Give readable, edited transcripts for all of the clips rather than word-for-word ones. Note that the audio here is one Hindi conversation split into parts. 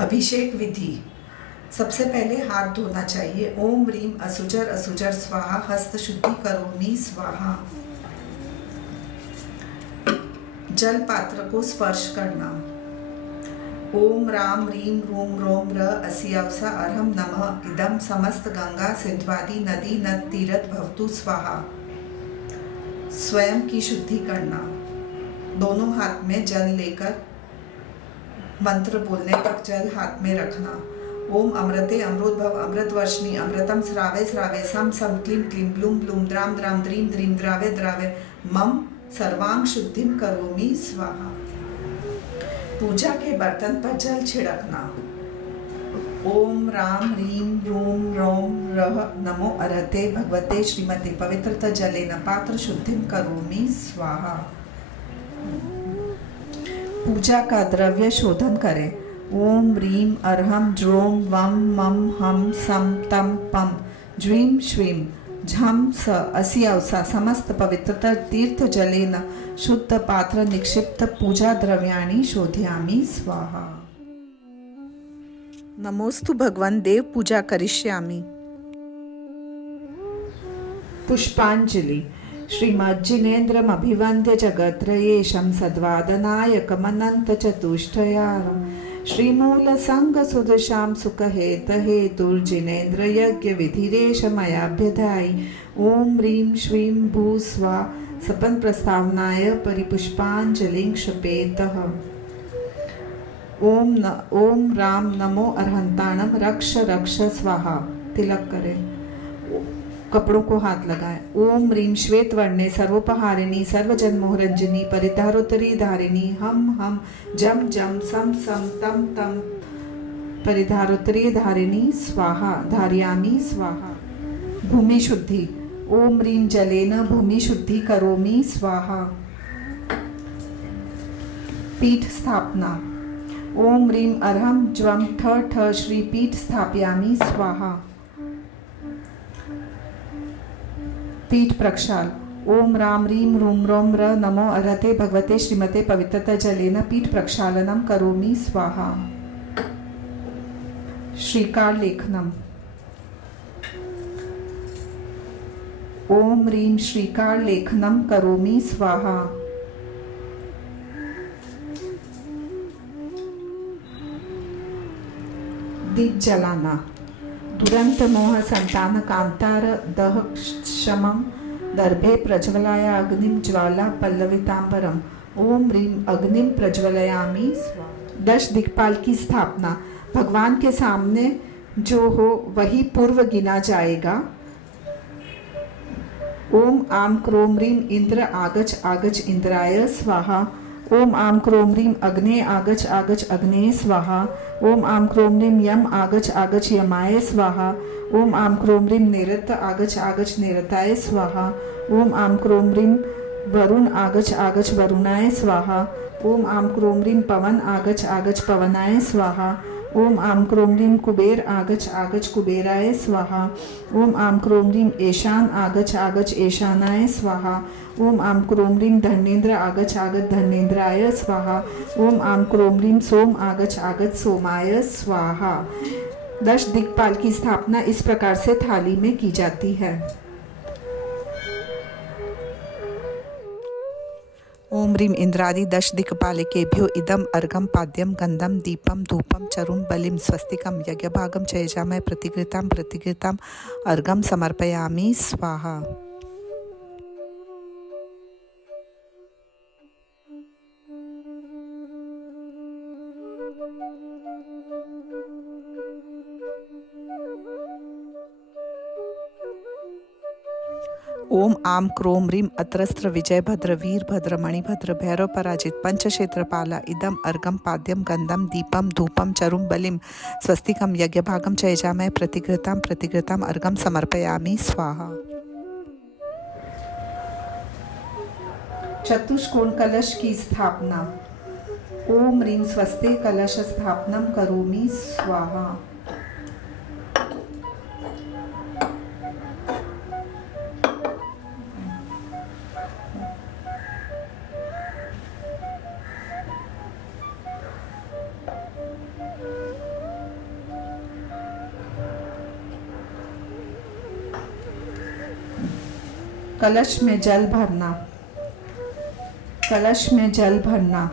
अभिषेक विधि। सबसे पहले हाथ धोना चाहिए। ओम ह्रीम असुजर असुजर स्वाहा, हस्त शुद्धि करोमि स्वाहा। जल पात्र को स्पर्श करना। ओम राम ह्रीम रूम रोम र अस्यावसा अर्हम नमः इदम समस्त गंगा सिंध्वादि नदी नद तीरथ भवतु स्वाहा। स्वयं की शुद्धि करना। दोनों हाथ में जल लेकर मंत्र बोलने तक जल हाथ में रखना। ओम अमृते अमृतभव अमृतवर्षिणी अमृतम स्रावे स्रावे सम सम क्लीं क्लीं ब्लूम ब्लूम द्राम द्राम द्रीम द्रीम द्रावे द्रावे मम सर्वांग शुद्धिम करोमि स्वाहा। पूजा के बर्तन पर जल छिड़कना। ओम राम ह्रीम रूम रोम रः नमो अर्हते भगवते श्रीमते पवित्रता जलेन पात्र शुद्धिम करोमि स्वाहा। पूजा का द्रव्य शोधन करें। ओम ह्रीम अर्हम ज्रोम वम मम हम सम तम पम ज्वीं श्वीं झम स अस्यावसा समस्त पवित्रता तीर्थ जलेन शुद्ध पात्र निक्षिप्त पूजा द्रव्याणि शोधयामि स्वाहा। नमोस्तु भगवन् देव पूजा करिष्यामि। पुष्पांजलि। श्रीमज्जिनेन्द्रमभिवन्द्य जगत्त्रयेशं सद्वादनायकमनन्तचतुष्टयारं श्रीमूलसङ्गसुदशां सुखहेतहेतुर्जिनेन्द्रयज्ञविधिरेश मयाभ्यधायि। ॐ ह्रीं श्रीं भू स्वा सपन प्रस्तावनाय परिपुष्पांजलिं क्षपेतः। ओम राम नमो अर्हंताणम रक्ष रक्ष स्वाहा। तिलक करें। कपड़ों को हाथ लगाएं। ओम ह्रीं श्वेत वर्णे सर्वोपहारिणी सर्वजन्मोहरंजनी परिधारोत्तरी धारिणी हम जम जम सम सम तम तम परिधारोत्तरी धारिणी स्वाहा धारयामि स्वाहा। भूमि शुद्धि। ओम ह्रीं जलेन भूमि शुद्धि करोमि स्वाहा। पीठ स्थापना। ओम ह्रीं अर्हं ज्वं ठ ठ श्री पीठ स्थापयामि स्वाहा। पीठ प्रक्षाल। ओम राम ह्रीं रूम रोम र नमो अर्हते भगवते श्रीमते पवित्रता जलेन पीठ प्रक्षालनम करोमि स्वाहा। श्रीकार लेखनम। ओम ह्रीं श्रीकार लेखनम करोमि स्वाहा। दीप जलाना। दुरंत मोह संतान कांतार दह क्षमं दर्भे प्रज्वलाया अग्निम ज्वाला पल्लवितांबरम। ओम ह्रीं अग्निम प्रज्वलयामि स्वाहा। 10 दिक्पाल की स्थापना। भगवान के सामने जो हो वही पूर्व गिना जाएगा। ओम आम क्रोम ह्रीं इंद्र आगच आगच इंद्राय स्वाहा। ओम आम क्रोम ह्रीं अग्ने आगच आगच अग्ने स्वाहा। ओम आम क्रोम ह्रीं यम आगच आगच यमाय स्वाहा। ओम आम क्रोम ह्रीं निरत आगच आगच निरताय स्वाहा। ओम आम क्रोम ह्रीं वरुण आगच आगच वरुणाय स्वाहा। ओम आम क्रोम ह्रीं पवन आगच आगच पवनाय स्वाहा। ओम आम क्रोम ह्रीं कुबेर आगच आगच कुबेराय स्वाहा। ओम आम क्रोम ह्रीं ईशान आगच आगच ईशानाय स्वाहा। ओम आम क्रोम ह्रीं धर्मेन्द्र आगच आगच धर्मेन्द्राय स्वाहा। ओम आम क्रोम ह्रीं सोम आगच आगच सोमाय स्वाहा। 10 दिक्पाल की स्थापना इस प्रकार से थाली में की जाती है। ओम ह्रीं इंद्रादि 10 दिक्पालकेभ्यो इदम अर्घम पाद्यम गंधम दीपम धूपम चरुम बलिम स्वस्तिकम यज्ञभागम च यजामहे प्रतिगृताम अर्घम समर्पयामि स्वाहा। ओम आम क्रोम ह्रीं अत्रस्त्र विजयभद्र वीरभद्र मणिभद्र भैरव पराजित पंचक्षेत्रपाला इदम अर्घम पाद्यम गंधम दीपम धूपम चरुम बलिम स्वस्तिकम यज्ञभागम च यजामहे प्रतिगृताम अर्घम समर्पयामि स्वाहा। चतुष्कोण कलश की स्थापना। ओम ह्रीं स्वस्ते कलश स्थापनम करोमि स्वाहा। कलश में जल भरना, कलश में जल भरना।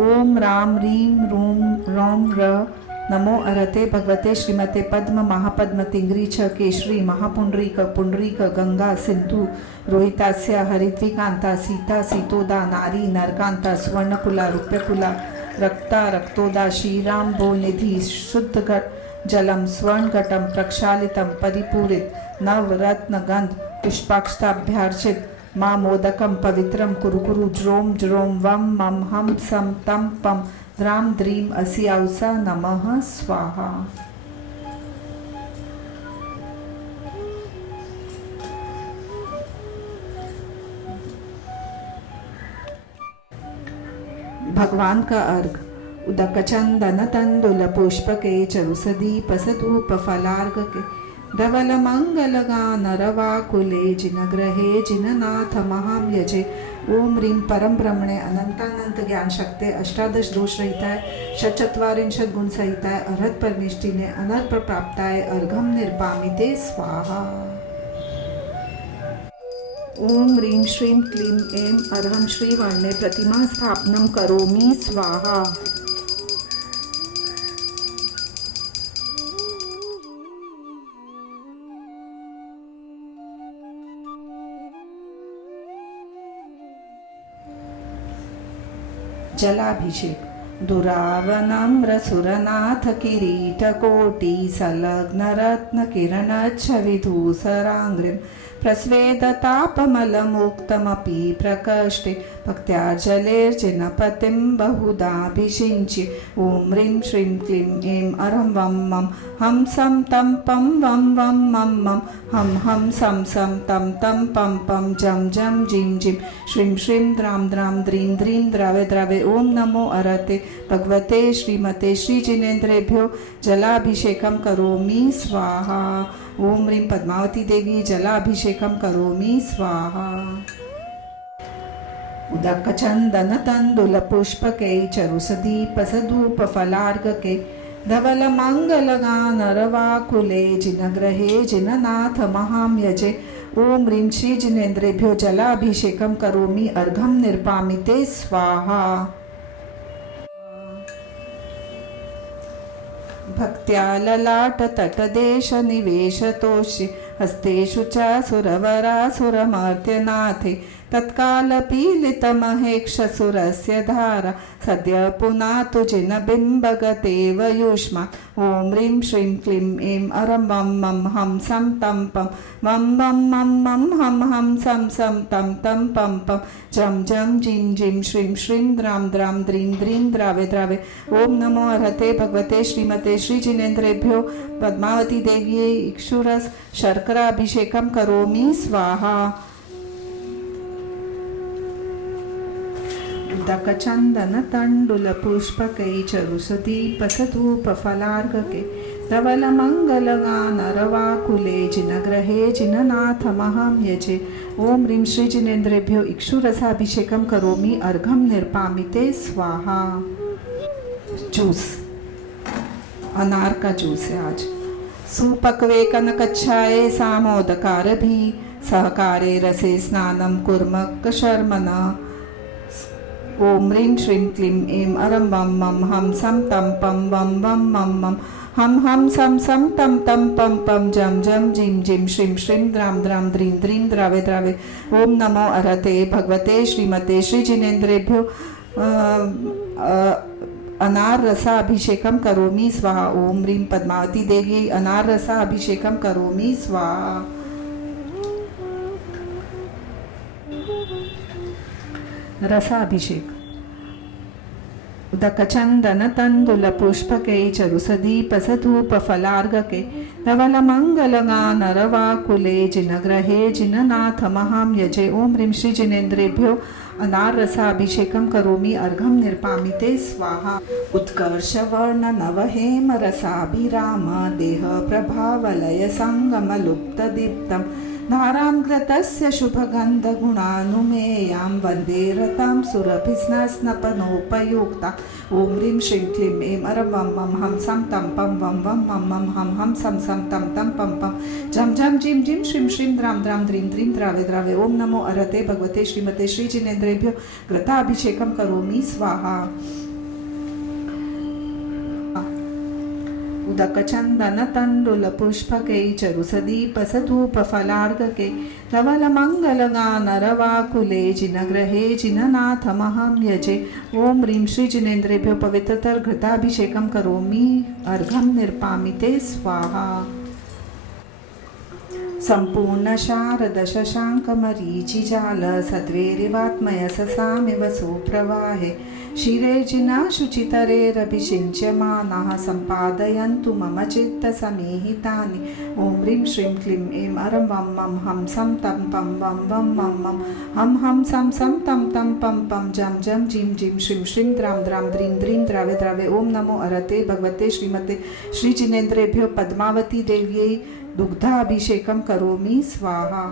ओम राम रीम रूम रोम र नमो अरते भगवते श्रीमते पद्म महापद्म तिंग्री छ केशरी महापुंडरीक पुंडरीक गंगा सिंधु रोहितास्य हरिद्विकांता सीता सीतोदा नारी नरकांता स्वर्णकुला रुप्यकुला रक्ता रक्तोदा श्रीराम भो निधि शुद्ध जलम स्वर्णघटम प्रक्षालितम परिपूरित नवरत्न गंध पुष्पाक्षताभ्यार्चित मां मोदकम पवित्रम कुरु कुरु ज्रोम ज्रोम वम मम हम सम तम पम द्राम द्रीम असि औसा नमः स्वाहा। भगवान का अर्घ। उदक चंदन तंदुल पुष्पके चरुसदीप सधूप फलार्घ के धवल मंगल गान रवाकुले जिन ग्रहे जिननाथ महाम यजे। ओम ह्रीं परम ब्रह्मणे अनंतानंत ज्ञान शक्ते अष्टादश दोष रहिताय षट्चत्वारिंशत् गुण सहिताय अर्हत परमेष्टिने अनर्प प्राप्ताय अर्घम निर्पामिते स्वाहा। ओम ह्रीं श्रीं क्लीं ऐं अर्हं श्रीवर्णे प्रतिमा स्थापनं करोमि स्वाहा। जलाभिषेक। दुरावनम्रसुरनाथ किरीटकोटि संलग्न रत्न किरणच्छविधूसराङ्घ्रिं प्रस्वेदतापमलमुक्तमपि प्रकष्टे भक्त्यार्जलेर्जिनपतिं बहुधाभिषिञ्च्य। ॐ ह्रीं श्रीं क्लीं ऐं अरं वं मं हं सं तं पं वं वं मं मं हं हं सं सं तं तं पं पं जं जं जिं जिं श्रीं श्रीं द्रां द्रां द्रीं द्रीं द्रावे द्रावे। ओम नमो अरते भगवते श्रीमते श्रीजिनेन्द्रेभ्यो जलाभिषेकं करोमि स्वाहा। ओम ह्रीं पद्मावती देवी जलाभिषेकं करोमि स्वाहा। उदक चंदन तंदुल पुष्पके चरुसदीप सधूप फलार्घके धवल मंगल गान रवाकुले जिन ग्रहे जिननाथ महां यजे। ओम ह्रीं श्री जिनेन्द्रेभ्यो जलाभिषेकं करोमि अर्घं निर्पामिते स्वाहा। भक्त्या ललाट तटदेश निवेशतोषि हस्तेषु च सुरवरासुरमर्त्यनाथे तत्कालपीलितमहेक्षसुरस्य धारा सद्य पुनातु जिनबिम्बगतेव युष्मात्। ॐ ह्रीं श्रीं क्लीं ऐं अरं वं मं हं सं तं पं वं वं मं मं हं हं सं सं तं तं पं पं जं जं जिं जिं श्रीं श्रीं द्रां द्रां द्रीं द्रीं द्रावे द्रावे। ओम नमो अर्हते भगवते श्रीमते श्रीजिनेन्द्रेभ्यो पद्मावती देव्यै इक्षुरस शर्कराभिषेकं करोमि स्वाहा। उदक चंदन तंडुल पुष्पकै चरुसदीप सधूप फलार्घके धवल मंगल गान रवाकुले जिन ग्रहे जिननाथ महां यजे। ओम ह्रीं श्री जिनेन्द्रेभ्यो इक्षुरसाभिषेकं करोमि अर्घं निर्पामिते स्वाहा। जूस। अनार का जूस है आज। सुपक्वे कनकच्छाये सामोदकारभि सहकारे रसे स्नानं कुर्मः शर्मणा। ओम ह्रीं श्रीं क्लीं ऐं अरं वं मं हं सं तं पं वं वं मं मं हं हं सं सं तं तं पं पं जं जं जिं जिं श्रीं श्रीं द्रां द्रां द्रीं द्रीं द्रावे द्रावे। ओम नमो अर्हते भगवते श्रीमते श्रीजिनेन्द्रेभ्यो अनार रसाभिषेकं करोमि स्वाहा। ओम ह्रीं पद्मावती देव्यै अनार रसाभिषेकं करोमि स्वाहा। रसाभिषेक। उदक चंदन तंदुल पुष्पके चरुसदीप सधूप फलार्घके धवल मंगल गान रवाकुले जिन ग्रहे जिननाथ महां यजे। ओम ह्रीं श्री जिनेन्द्रेभ्यो अनार रसाभिषेकं करोमि अर्घं निर्पामिते स्वाहा। उत्कर्ष वर्ण नवहेम रसाभिराम देह प्रभावलय संगम लुप्त दीप्तम धारां घृतस्य शुभगन्धगुणानुमेयां वन्दे रतां सुरभिस्नस्नपनोपयुक्ता ॐ ह्रीं श्रीं क्लीं ऐं अरं वं मं हं सं तं पं वं वं मं मं हं हं सं सं तं तं पं पं झं झं झिं झिं श्रीं श्रीं द्रां द्रां द्रीं द्रीं द्रावे द्रावे ॐ नमो अरहते भगवते श्रीमते श्रीजिनेन्द्रेभ्यो घृताभिषेकं करोमि स्वाहा। उदकचन्दनतण्डुलपुष्पकै चरुसदीपसधूपफलार्घके धवलमङ्गलगानरवाकुले जिनग्रहे जिननाथमहं यजे ॐ ह्रीं श्रीजिनेन्द्रेभ्यो पवित्रतरघृताभिषेकं करोमि अर्घं निर्पामि ते स्वाहा। सम्पूर्ण शारद शशाङ्कमरीचिजाल सद्वेरिवात्मय ससामिव सुप्रवाहे शिरेजिना शुचितरेरभिषिञ्च्यमानाः सम्पादयन्तु मम चित्तसमीहितानि ॐ ह्रीं श्रीं क्लीं ऐं अरं वं मं हं सं तं पं वं वं मं मं हं हं सं सं तं तं पं पं जं जं झिं झिं श्रीं श्रीं द्रां द्रां द्रीं द्रीं द्रावे द्रावे ॐ नमो अरहते भगवते श्रीमते श्रीजिनेन्द्रेभ्यो पद्मावती देव्यै दुग्धाभिषेकं करोमि स्वाहा।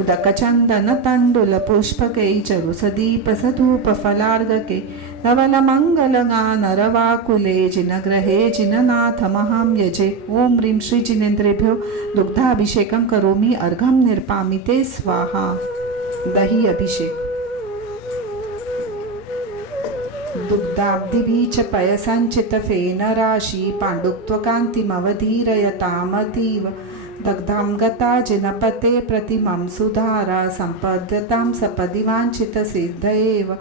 उदकचन्दनतण्डुलपुष्पकै चरुसदीपसधूपफलार्घके धवलमङ्गलगानरवाकुले जिनग्रहे जिननाथमहं यजे ॐ ह्रीं श्रीजिनेन्द्रेभ्यो दुग्धाभिषेकं करोमि अर्घं निर्पामि ते स्वाहा। दही अभिषेक दुग्धाब्धिभिः च पयसञ्चितफेनराशि पाण्डुत्वकान्तिमवधीरयतामतीव दग्धां गता जिनपते प्रतिमं सुधारा सम्पद्यतां सपदि वाञ्छितसिद्ध एव ॐ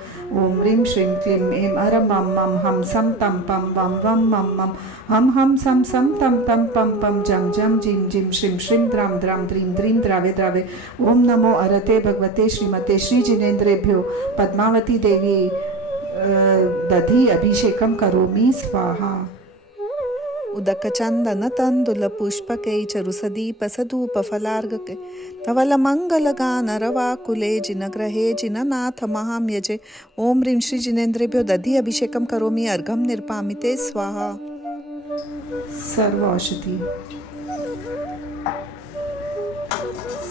ह्रीं श्रीं क्लीं ऐं अरं वं मं हं सं तं पं वं वं मं मं हं हं सं सं तं तं पं पं जं जं झिं झिं श्रीं श्रीं द्रां द्रां द्रीं द्रीं द्रावे द्रावे ॐ नमो अरहते भगवते श्रीमते श्रीजिनेन्द्रेभ्यो पद्मावती देवी दधि अभिषेकं करोमि स्वाहा। उदकचन्दनतण्डुलपुष्पकै चरुसदीपसधूपफलार्घके धवलमङ्गलगानरवाकुले जिनग्रहे जिननाथमहं यजे ॐ ह्रीं श्रीजिनेन्द्रेभ्यो दधि अभिषेकं करोमि अर्घं निर्पामि ते स्वाहा। सर्व औषधि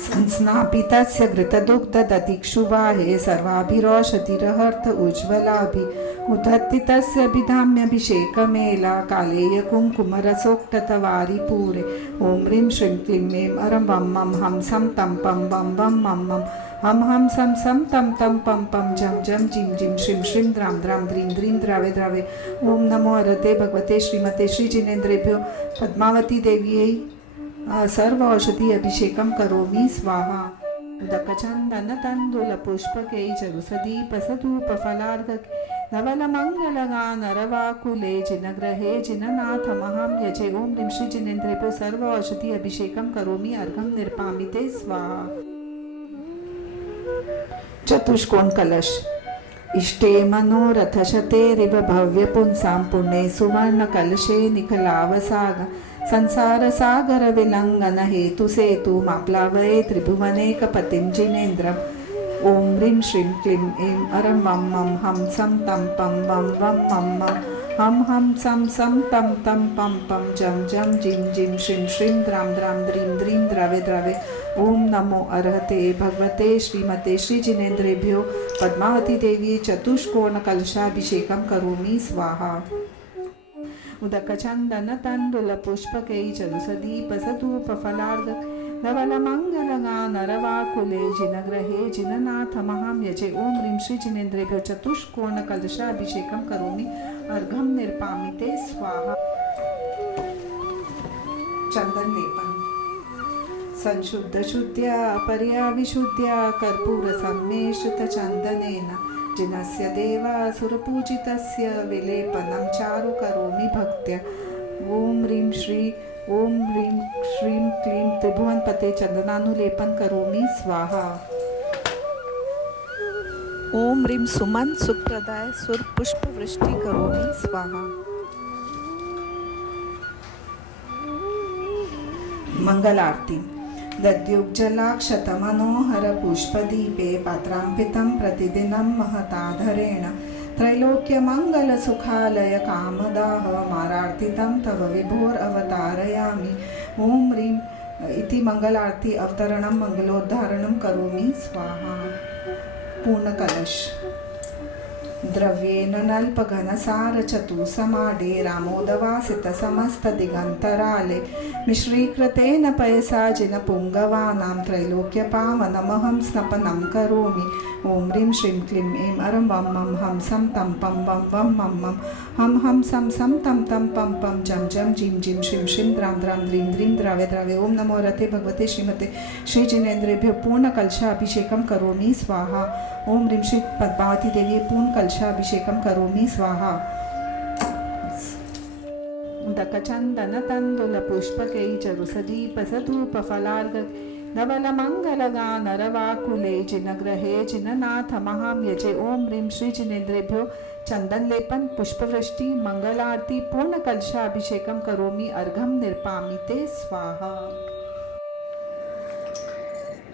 संस्नापितस्य घृतदुग्धदधिक्षुवाहे सर्वाभिरौषधिरहर्थ उज्ज्वलाभि उदत्तितस्य भिधाम्यभिषेकमेला कालेय कुङ्कुमरसोक्ततवारिपूरे ॐ ह्रीं श्रीं क्लीं ऐं अरं वं मं हं सं तं पं वं वं मं मं हं हं सं सं तं तं पं पं झं झं झिं झिं श्रीं श्रीं द्रां द्रां द्रीं द्रीं द्रावे द्रावे ॐ नमो अरहते भगवते श्रीमते श्रीजिनेन्द्रेभ्यो पद्मावती देव्यै सर्व औषधि अभिषेकं करोमि स्वाहा। उदकचन्दनतण्डुलपुष्पकै चरुसदीपसधूपफलार्घके धवलमङ्गलगानरवाकुले जिनग्रहे जिननाथमहं यजे ॐ ह्रीं श्रीजिनेन्द्रेभ्यो सर्व औषधि अभिषेकं करोमि अर्घं निर्पामि ते स्वाहा। चतुष्कोण कलश इष्टे मनोरथशतेरिव भव्य पुंसां पुण्ये सुवर्णकलशे निखलावसाग संसारसागर विलंघन हेतु सेतुमाप्लावये त्रिभुवनेकपतिं जिनेन्द्रम् ॐ ह्रीं श्रीं क्लीं ऐं अरं वं मं हं सं तं पं वं वं मं मं हं हं सं सं तं तं पं पं जं जं झिं झिं श्रीं श्रीं द्रां द्रां द्रीं द्रीं द्रावे द्रावे ॐ नमो अरहते भगवते श्रीमते श्रीजिनेन्द्रेभ्यो पद्मावती देवी चतुष्कोणकलशाभिषेकं करोमि स्वाहा। उदकचन्दनतण्डुलपुष्पकै चरुसदीपसधूपफलार्घके धवलमङ्गलगानरवाकुले जिनग्रहे जिननाथमहं यजे ॐ ह्रीं श्रीजिनेन्द्रेभ्यो चतुष्कोणकलशाभिषेकं करोमि अर्घं निर्पामि ते स्वाहा। चन्दन लेपन संशुद्धशुद्ध्या पर्याविशुद्ध्या कर्पूरसम्मिश्रितचन्दनेन जिनस्य देवासुरपूजितस्य विलेपनं चारु करोमि भक्त्या ॐ ह्रीं श्रीं क्लीं त्रिभुवनपते चन्दनानुलेपन करोमि स्वाहा। ॐ ह्रीं सुमन सुप्रदाय सुरपुष्पवृष्टि करोमि स्वाहा। मंगल आरती दद्युज्जलाक्षतमनोहरपुष्पदीपे पात्राम्पितं प्रतिदिनं महताधरेण त्रैलोक्यमङ्गलसुखालय कामदाह मारार्तितं तव विभोरवतारयामि ॐ ह्रीं इति मंगलारती अवतरणं मंगलोद्धारणं करोमि स्वाहा। पूर्ण कलश। द्रव्येन नल्पघनसार चतुसमाडे रामोदवासित समस्त दिगंतराले मिश्रीकृतेन पयसा जिन पुंगवानां त्रैलोक्य पावनमहं स्नपनं करोमि। ओम ह्रीं श्रीं क्लीं ऐं अरं वं मं हं सं तं पं वं वं मं मं हं हं सं सं तं तं पं पं जं जं जीं जीं श्रीं श्रीं द्रां द्रां द्रीं द्रीं द्रावे द्रावे। ओम नमो रते भगवते श्रीमते श्री जिनेन्द्रेभ्यो पूर्ण कलशाभिषेकं करोमि स्वाहा। ओम ह्रीं श्री पद्मावती देवी पूर्ण कलशाभिषेकं करोमि स्वाहा। दकचंदन तंदुल पुष्पकै चरुसदीप सधूप फलार्घ नवल मंगलगा नरवाकुले जिनग्रहे जिननाथ महाम यजे। ओम ह्रीं श्री जिनेन्द्रेभ्यो चंदन लेपन पुष्पवृष्टि मंगलारती पूर्ण कलशाभिषेकं करोमि अर्घम निर्पामि ते स्वाहा।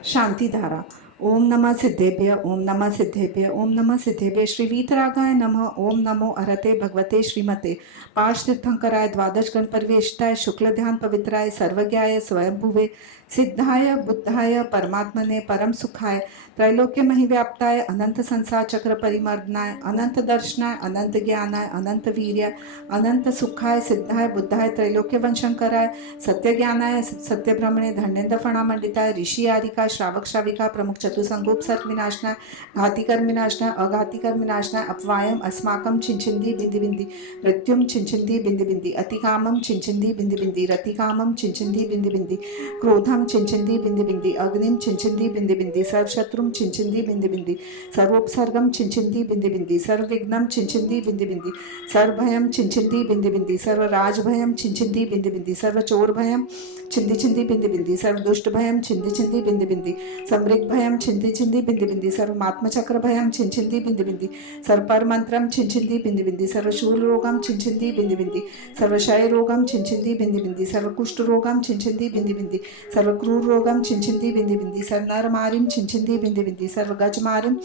शांति धारा। ओम नमः सिद्धेभ्य ओम नमः सिद्धेभ्य ओम नमः सिद्धेभ्य। श्री वीतरागाय नमः। ओम नमो अरते भगवते श्रीमते पाश तीर्थंकराय द्वादश गण परिवेष्टाय शुक्ल ध्यान पवित्राय सर्वज्ञाय स्वयंभुवे सिद्धाय बुद्धाय परमात्मने परम सुखाय त्रैलोक्य महिव्याप्ताय अनंत संसार चक्र परिमर्दनाय अनंत दर्शनाय अनंत ज्ञानाय अनंत वीर्याय अनंत सुखाय सिद्धाय बुद्धाय त्रैलोक्य वंशंकराय सत्य ज्ञानाय सत्य ब्रह्मणे धन्येन्द्र फणामंडिताय ऋषि आरिका श्रावक श्राविका प्रमुख चतुसंगोपसर्ग विनाशनाय घातिकर्म विनाशनाय अघातिकर्म विनाशनाय अपवायम अस्माकं छिंछिंदी बिंदी बिंदी मृत्युम छिंछिंदी बिंदी बिंदी अतिकामम छिंछिंदी बिंदी बिंदी रतिकामम छिंछिंदी बिंदी बिंदी क्रोधम छिंछिंदी बिंदी बिंदी अग्निम छिंछिंदी बिंदी बिंदी सर्वशत्रुम छिंछिंदी बिंदी बिंदी सर्वोपसर्गम छिंछिंदी बिंदी बिंदी सर्वविघ्नम छिंछिंदी बिंदी बिंदी सर्वभयम छिंछिंदी बिंदी बिंदी सर्वराजभयम छिंछिंदी बिंदी बिंदी सर्वचोरभयम छिंदी छिंदी बिंदी बिंदी सर्वदुष्टभयम छिंदी छिंदी बिंदी बिंदी समृग्भयम छिंदी छिंदी बिंदी बिंदी सर्वमात्मचक्रभयम छिंछिंदी बिंदी बिंदी सर्वपरमंत्रम छिंछिंदी बिंदी बिंदी सर्वशूलरोगम छिंछिंदी बिंदी बिंदी सर्वक्षयरोगम छिंछिंदी बिंदी बिंदी सर्वकुष्ठरोगम छिंछिंदी बिंदी बिंदी सर्वक्रूररोगम छिंछिंदी बिंदी बिंदी सर्वनरमारिम छिंछिंदी बिंदी बिंदी सर्वगजमारिम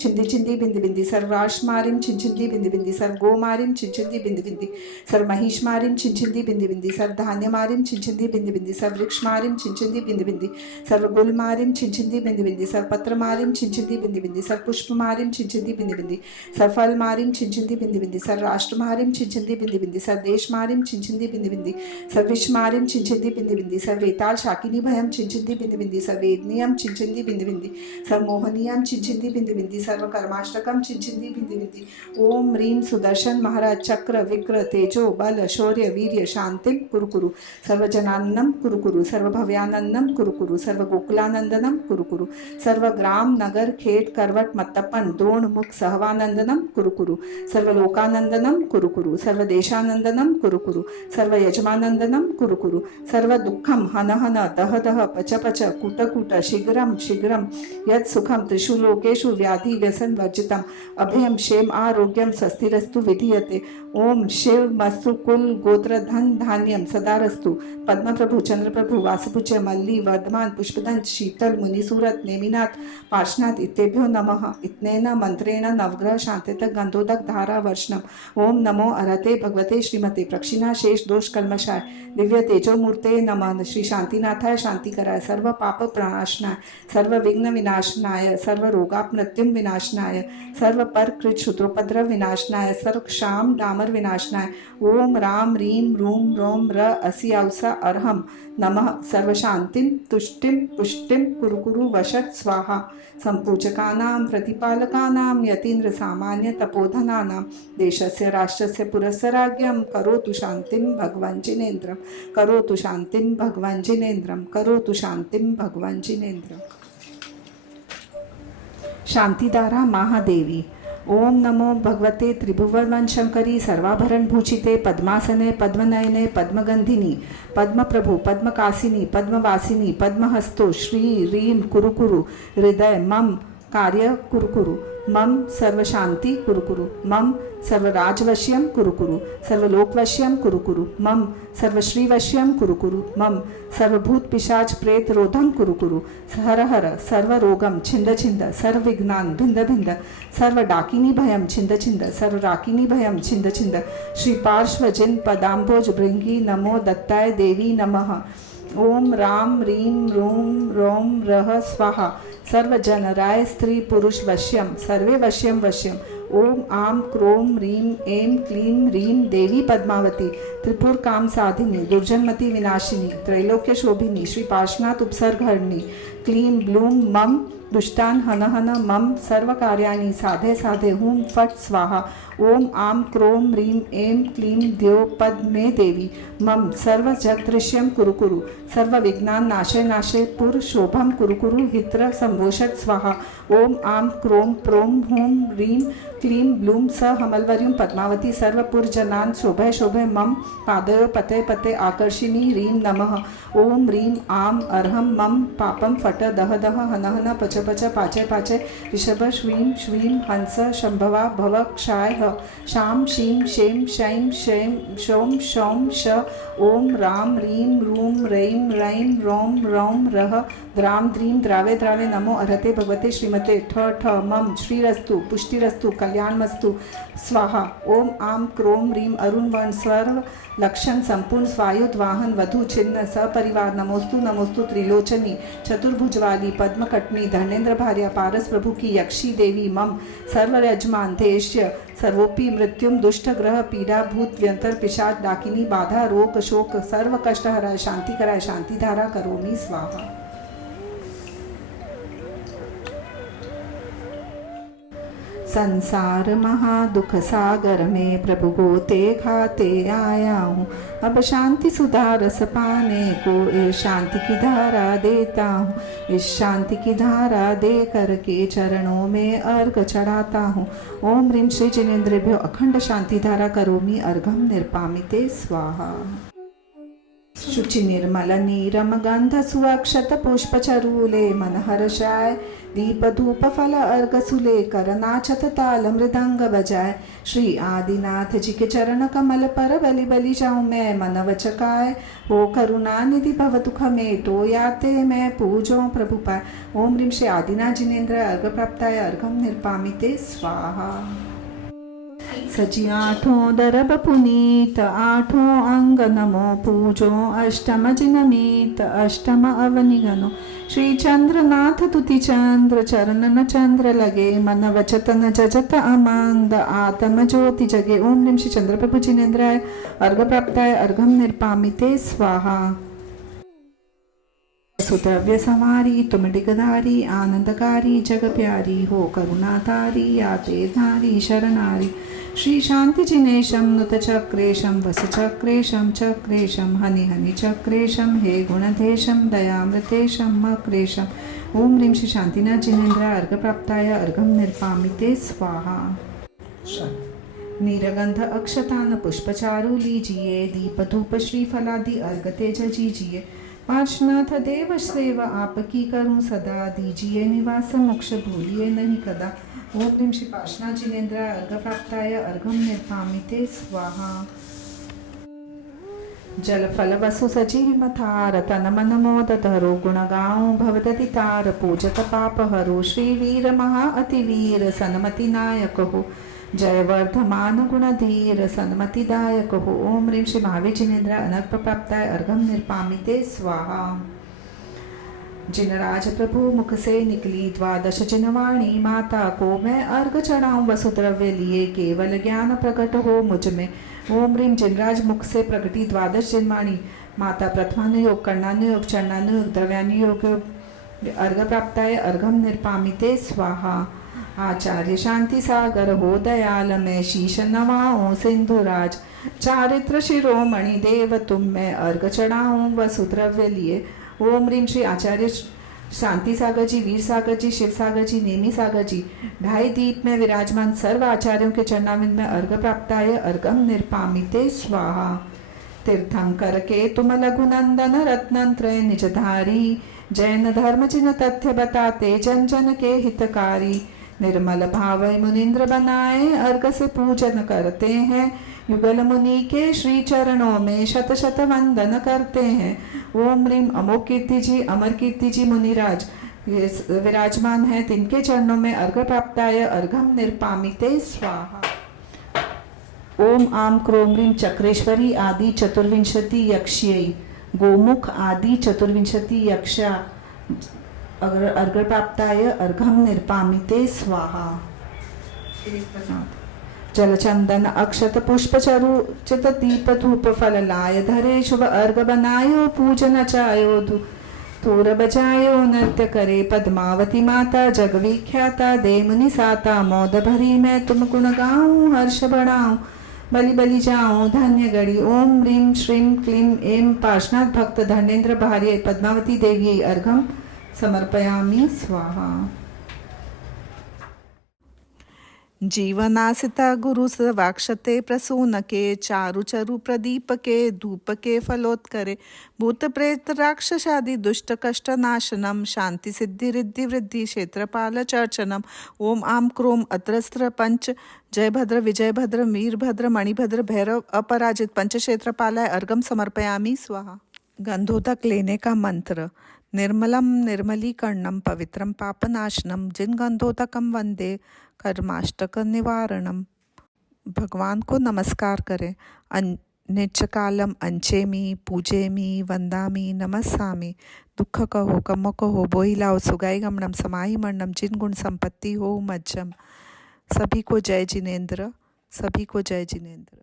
छिंदी छिंदी बिंदी बिंदी सर्वराशमारिम छिंछिंदी बिंदी बिंदी सर्वगोमारिम छिंछिंदी बिंदी बिंदी सर्वमहिषमारिम छिंछिंदी बिंदी बिंदी सर्वधान्यमारिम छिंछिंदी बिंदी बिंदी सर्ववृक्षमारिम छिंछिंदी बिंदी बिंदी सर्वगुलमारिम छिंछिंदी बिंदी बिंदी सर्वपत्रमारिम छिंछिंदी बिंदी बिंदी सर्वपुष्पमारिम छिंछिंदी बिंदी बिंदी सर्वफलमारिम छिंछिंदी बिंदी बिंदी सर्वराष्ट्रमारिम छिंछिंदी बिंदी बिंदी सर्वदेशमारिम छिंछिंदी बिंदी बिंदी सर्वविश्वमारिम छिंछिंदी बिंदी बिंदी सर्वेताल शाकिनी भयम छिंछिंदी बिंदी बिंदी सर्वेदनियम छिंछिंदी बिंदी बिंदी सर्वमोहनीयम छिंछिंदी बिंदी बिंदी सर्वकर्माष्टकम छिंछिंदी बिंदी बिंदी। ओम ह्रीं सुदर्शन महाराज चक्र विक्र तेजो बल शौर्य वीर्य शांतिम कुरु कुरु सर्वजनानंदम कुरु कुरु सर्वभव्यानंदम कुरु कुरु सर्वगोकुलानंदनम कुरु कुरु सर्वग्राम नगर खेट करवट मत्तपन द्रोण मुख सहवानंदनम कुरु कुरु सर्वलोकानंदनम कुरु कुरु सर्वदेशानंदनम कुरु कुरु सर्वयजमानंदनम कुरु कुरु सर्वदुःखम हन हन दह दह पच पच कूट कूट शीघ्रम शीघ्रम यत् सुखम त्रिषु लोकेषु व्याधि व्यसन वर्जितम अभयम क्षेम आरोग्यम स्वस्तिरस्तु विधीयते। ओम शिव मस्तु कुल गोत्र धन धान्यम सदारस्तु पद्म प्रभु चंद्र प्रभु वासुपुच मल्ली वर्धमान पुष्पदंत शीतल मुनिसूरत नेमिनाथ पार्श्वनाथ इत्येभ्यो नमः। इत्नेन मंत्रेण नवग्रह शांतित गंधोदक धारा वर्षणम। ओम नमो अरहते भगवते श्रीमते प्रक्षिणा शेष दोष कल्मषाय दिव्य तेजो मूर्ते नमः। श्री शांतिनाथाय शांतिकराय सर्व पाप प्रणाशनाय सर्व विघ्न विनाशनाय सर्व रोगापमृत्युम विनाशनाय सर्व पर कृत शत्रुपद्रव विनाशनाय सर्व क्षाम डामर विनाशनाय। ओम राम रीम रूम रोम र असि औसा अर्हम नमः। सर्व शांतिम तुष्टिम पुष्टिम कुरु कुरु वशत स्वाहा। संपूजकानां प्रतिपालकानां यतीन्द्र सामान्य तपोधनानां देशस्य राष्ट्रस्य पुरस्सराज्ञं करोतु शांतिं भगवान् जिनेन्द्रं करोतु शांतिं भगवान् जिनेन्द्रं करोतु शांतिं भगवान् जिनेन्द्रं। शांतिधारा महादेवी। ओम नमो भगवते त्रिभुवन शंकरी सर्वाभरण भूषिते पद्मासने पद्मनयने पद्मगंधिनी पद्मप्रभु पद्मकासिनी पद्मवासिनी पद्महस्तो श्री रीम कुरु कुरु हृदय मम कार्य कुरु कुरु मम सर्वशांति कुरु कुरु मम सर्वराजवश्यम कुरु कुरु सर्वलोकवश्यम कुरु कुरु मम सर्वश्रीवश्यम कुरु कुरु मम सर्वभूत पिशाच प्रेत रोधम कुरु कुरु हर हर सर्वरोगम छिंद छिंद सर्वविघ्नान भिंद भिंद सर्वडाकिनी भयम छिंद छिंद सर्वराकिनी भयम छिंद छिंद। श्री पार्श्वजिन पदाम्भोज भृंगी नमो दत्ताय देवी नमः। ओम राम रीम रूम रोम रः स्वाहा सर्वजनराय स्त्री पुरुष वश्यम सर्वे वश्यम वश्यम। ओम आम क्रोम रीम ऐं क्लीं रीं देवी पद्मावती त्रिपुर काम साधिनी दुर्जनमति विनाशिनी त्रैलोक्य शोभिनी श्री पार्श्वनाथ उपसर्गहरणी क्लीं ब्लूं मम दुष्टान हन हन मम सर्व कार्याणि साधे साधे हूं फट स्वाहा। ओम आम क्रोम रीम ऐं क्लीं द्यो पद मे देवी मम सर्व जगदृश्यम कुरु कुरु सर्व विघ्नान नाशय नाशय पुर शोभम कुरु कुरु हित्र संवोषट स्वाहा। ओम आम क्रोम प्रोम हूं रीम क्लीं ब्लूम स हमलवर्युं पद्मावती सर्वपुर जनान शोभय शोभय मम पादयो पते पते आकर्षिणी रीं नमः। ओम रीं आम अर्हम मम पापम फट दह दह हन हन पच पच पाचे पाचे ऋषभ श्वीं श्वीं हंस शंभवा भव क्षाय ह शाम शीं शें शैं शैं शौं शौं श। ओम राम रीं रूम रैं रैं रौं रौं रः द्रां द्रीं द्रावे द्रावे नमो अर्हते भगवते श्रीमते ठ ठ मम श्रीरस्तु पुष्टिरस्तु कल्याणमस्तु स्वाहा। ओम आम क्रोम रीम अरुण वर्ण सर्व लक्षण संपूर्ण स्वायुध वाहन वधु छिन्न सपरिवार नमोस्तु नमोस्तु त्रिलोचनी चतुर्भुज वाली पद्मकटनी धर्मेंद्र भार्या पारस प्रभु की यक्षी देवी मम सर्व यजमान देश्य सर्वोपि मृत्युम दुष्ट ग्रह पीड़ा भूत व्यंतर पिशाच डाकिनी बाधा रोग शोक सर्व कष्ट हराय शांति कराय शांति धारा करोमि स्वाहा। संसार महादुख सागर में प्रभु गोते खाते आया हूँ अब शांति सुधा रस पाने को इस शांति की धारा देता हूँ इस शांति की धारा दे करके चरणों में अर्घ चढ़ाता हूँ। ओम ह्रीं श्री जिनेन्द्रेभ्यो अखंड शांति धारा करोमि अर्घम निर्पामिते स्वाहा। शुचि निर्मल नीरम गंध सुअक्षत पुष्प चरूले मन हर्षाय दीप धूप फल अर्घ सुले कर नाचत ताल मृदंग बजाय। श्री आदिनाथ जी के चरण कमल पर बलि बलि जाऊं मैं मन वचकाय हो करुणा निधि भव दुख में तो याते मैं पूजो प्रभु पाय। ओम ह्रीं श्री आदिनाथ जिनेन्द्र अर्घ प्राप्ताय अर्घम निर्पामिते स्वाहा। सजी आठों दरब पुनीत आठों अंग नमो पूजो अष्टम जिनमीत अष्टम अवनिगनो श्री चंद्रनाथ तुति चंद्र चरणन चंद्र लगे मन वचत न जजत अमंद आत्म ज्योति जगे। ओम ह्रीं श्री चंद्र प्रभु जिनेन्द्राय अर्घ प्राप्ताय अर्घम निर्पामिते स्वाहा। सुद्रव्य सवारी तुम डिगधारी आनंदकारी जग प्यारी हो करुणाधारी आते धारी शरणारी श्री शांति जिनेशम नुत चक्रेशम वस चक्रेशम चक्रेशम हनि हनि चक्रेशम हे गुणधेशम दयामृतेशम मक्रेशम। ओम ह्रीं श्री शांतिनाथ जिनेन्द्र अर्घ प्राप्ताय अर्घम निर्पामिते स्वाहा। नीरगंध अक्षतान पुष्पचारु लीजिए दीप धूप श्रीफलादि अर्घ तेज जीजिए। पार्श्वनाथ देव सेवा आपकी करूं सदा दीजिए निवास मोक्ष भूलिए नहीं कदा। ओम ह्रीं श्री पार्श्वनाथ जिनेन्द्र अर्घ प्राप्ताय अर्घम निर्पामिते स्वाहा। जल फल वसु सजी मथार तन मन मोद धरो गुण गाऊं भवदति तार पूजत पाप हरो श्री वीर महा अति वीर सन्मति नायक हो जय वर्धमान गुण धीर सन्मति दायक हो। ओम ह्रीं श्री महावीर जिनेन्द्र अनर्घ प्राप्ताय अर्घम निर्पामिते स्वाहा। जिन राज प्रभु मुख से निकली द्वादश जिनवाणी माता को मैं अर्घ चढ़ाऊं वसुद्रव्य लिए केवल ज्ञान प्रकट हो मुझ में। ओम ह्रीं जिनराज मुख से प्रकटी द्वादश जिनवाणी माता प्रथमानुयोग कर्णानुयोग चरणानुयोग द्रव्यानुयोग अर्घ प्राप्ताय अर्घम निर्पामिते स्वाहा। आचार्य शांति सागर हो दयाल मैं शीश नवाऊं सिंधुराज चारित्र शिरोमणि देव तुम मैं अर्घ चढ़ाऊं वसुद्रव्य लिए। ओम ह्रीं श्री आचार्य शांति सागर जी वीर सागर जी शिव सागर जी नेमी सागर जी ढाई दीप में विराजमान सर्व आचार्यों के चरणाविंद में अर्घ प्राप्ताय अर्घम निर्पामिते स्वाहा। तीर्थंकर के तुम लघुनंदन रत्नत्रय निजधारी जैन धर्म जिन तथ्य बताते जन जन के हितकारी निर्मल भाव मुनिंद्र बनाए अर्घ से पूजन करते हैं युगल मुनि के श्री चरणों में शत शत वंदन करते हैं। ओम ह्रीं अमोघ कीर्ति जी अमर कीर्ति जी मुनिराज विराजमान है तिनके चरणों में अर्घ प्राप्ताय अर्घम निर्पामिते स्वाहा। ओम आम क्रोम ह्रीं चक्रेश्वरी आदि चतुर्विंशति यक्ष्यै गोमुख आदि चतुर्विंशति यक्षा अर्घप्राप्ताय अर्घम निर्पामिते स्वाहा। जलचंदन अक्षत पुष्प चरुचित दीप धूप फल लाय धरे शुभ अर्घ बनायो पूजन चायो तोर बजायो नृत्य करे पद्मावती माता जग विख्याता दे मुनि साता मौद भरी मैं तुम गुण गाऊं हर्ष बढ़ाऊं बलि बलि जाऊं धन्य गढ़ी। ओम ह्रीं श्रीं क्लीं ऐं पार्श्वनाथ भक्त धर्मेंद्र भार्य पद्मावती देवी अर्घम समर्पयामि स्वाहा। जीवनासिता गुरु वाक्षते प्रसूनके चारु चरु प्रदीप के धूप के फलोत्करे भूत प्रेत राक्षसादि दुष्ट कष्ट नाशनम शांति सिद्धि रिद्धि वृद्धि क्षेत्रपाल चर्चनम। ओम आम क्रोम अत्रस्त्र पंच जय भद्र विजय भद्र वीरभद्र मणिभद्र भैरव अपराजित पंच क्षेत्रपालाय अर्घम समर्पयामि स्वाहा। गंधोदक लेने का मंत्र। निर्मलम निर्मलीकरणम पवित्रम पापनाशनम जिन गंधोदकम वंदे कर्माष्टक निवारणम। भगवान को नमस्कार करें। नित्यकालम अंचेमी पूजेमी वंदामी नमस्सामी। दुख कहो कम कहो बोहिलाओ सुगाई गमनम समाही मरणम जिन गुण संपत्ति हो मज्जम। सभी को जय जिनेन्द्र, सभी को जय जिनेन्द्र।